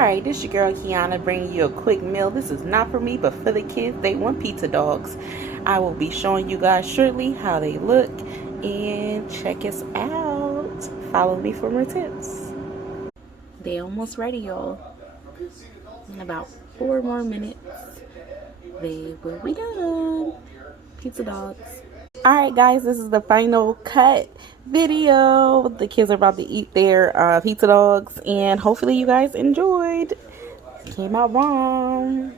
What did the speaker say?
Alright, this your girl Kiana bringing you a quick meal. This is not for me, but for the kids. They want pizza dogs. I will be showing you guys shortly how they look. And check us out. Follow me for more tips. They almost ready, y'all. In about 4 more minutes, they will be done. Pizza dogs. Alright guys, this is the final cut video. The kids are about to eat their pizza dogs, and hopefully you guys enjoyed. Came out bomb.